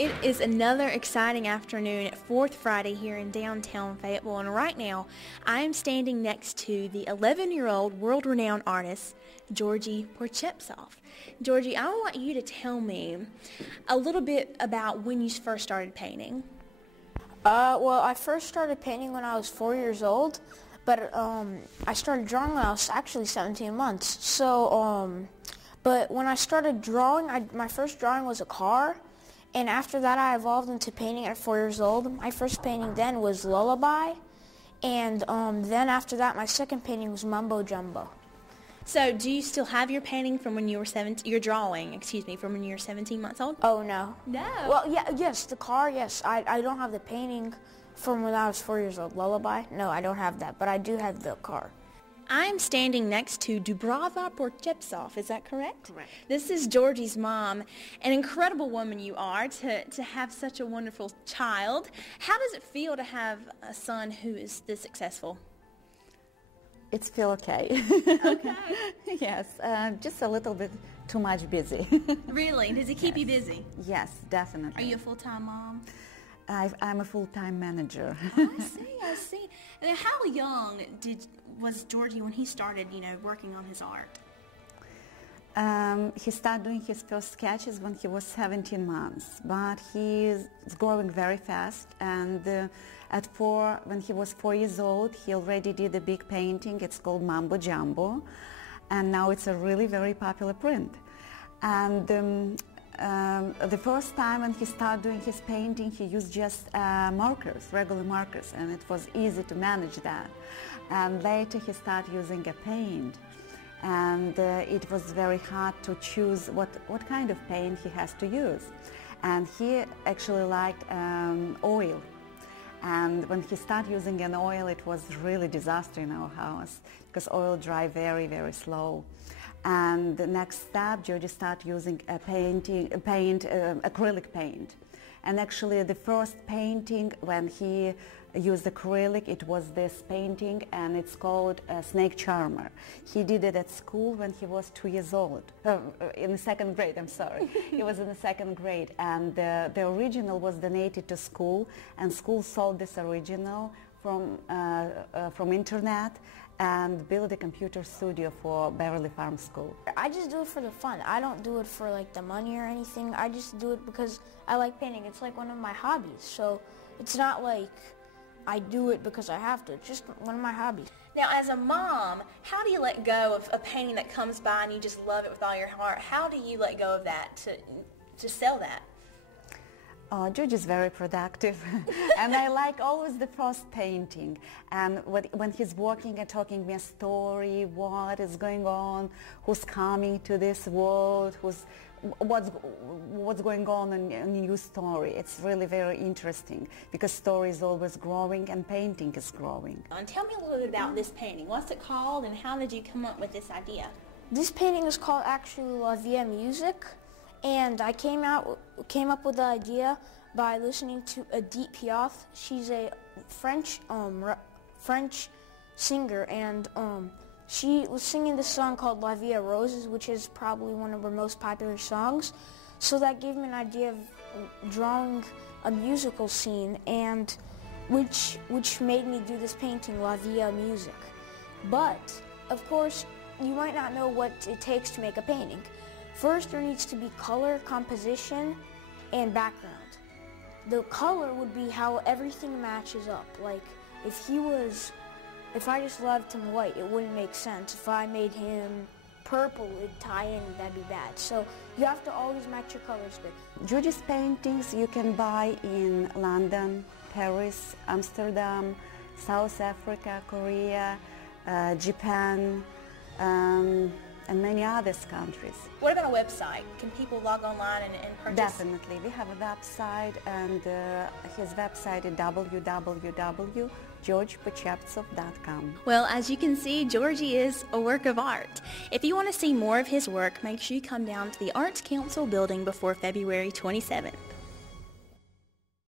It is another exciting afternoon at 4th Friday here in downtown Fayetteville, and right now I am standing next to the 11-year-old world-renowned artist, Georgie Pocheptsov. Georgie, I want you to tell me a little bit about when you first started painting. Well, I first started painting when I was 4 years old, but I started drawing when I was actually 17 months. So, but when I started drawing, my first drawing was a car. And after that, I evolved into painting at 4 years old. My first painting then was Lullaby. And then after that, my second painting was Mumbo Jumbo. So do you still have your painting from when you were your drawing, from when you were 17 months old? Oh, no. No? Well, yes, the car, yes. I don't have the painting from when I was 4 years old. Lullaby? No, I don't have that, but I do have the car. I'm standing next to Dubrava Pocheptsov, is that correct? Correct. This is Georgie's mom. An incredible woman you are to have such a wonderful child. How does it feel to have a son who is this successful? It's feel okay. Okay. Yes, just a little bit too much busy. Really? Does he keep you busy? Yes, definitely. Are you a full-time mom? I'm a full-time manager. Oh, I see. And how young was Georgie when he started, working on his art? He started doing his first sketches when he was 17 months, but he is growing very fast. And when he was 4 years old, he already did a big painting. It's called Mumbo Jumbo, and now it's a really very popular print. And the first time when he started doing his painting, he used just markers, regular markers, and it was easy to manage that. And later he started using a paint, and it was very hard to choose what kind of paint he has to use. And he actually liked oil. And when he started using an oil, it was really disaster in our house because oil dry very, very slow. And the next step, Georgie started using acrylic paint. And actually the first painting when he used acrylic, it was this painting, and it's called Snake Charmer. He did it at school when he was 2 years old, in the second grade, I'm sorry. He was in the second grade, and the original was donated to school, and school sold this original from internet and build a computer studio for Beverly Farm School. I just do it for the fun. I don't do it for like the money or anything. I just do it because I like painting. It's like one of my hobbies. So it's not like I do it because I have to. It's just one of my hobbies. Now, as a mom, how do you let go of a painting that comes by and you just love it with all your heart? How do you let go of that to sell that? George is very productive, and I like always the first painting. And when he's walking and talking me a story, what is going on, who's coming to this world, what's going on in a new story. It's really very interesting because story is always growing and painting is growing. And tell me a little bit about this painting. What's it called, and how did you come up with this idea? This painting is called actually La Vie Music. And I came up with the idea by listening to Edith Piaf. She's a French singer, and she was singing this song called La Vie Roses, which is probably one of her most popular songs. So that gave me an idea of drawing a musical scene, and which made me do this painting, La Vie Music. But of course, you might not know what it takes to make a painting. First, there needs to be color, composition, and background. The color would be how everything matches up. Like, if I just left him white, it wouldn't make sense. If I made him purple, it'd tie in, that'd be bad. So you have to always match your colors good. Georgie's paintings you can buy in London, Paris, Amsterdam, South Africa, Korea, Japan, and many other countries. What about a website? Can people log online and purchase? Definitely. We have a website, and his website is www.georgiepocheptsov.com. Well, as you can see, Georgie is a work of art. If you want to see more of his work, make sure you come down to the Arts Council building before February 27th.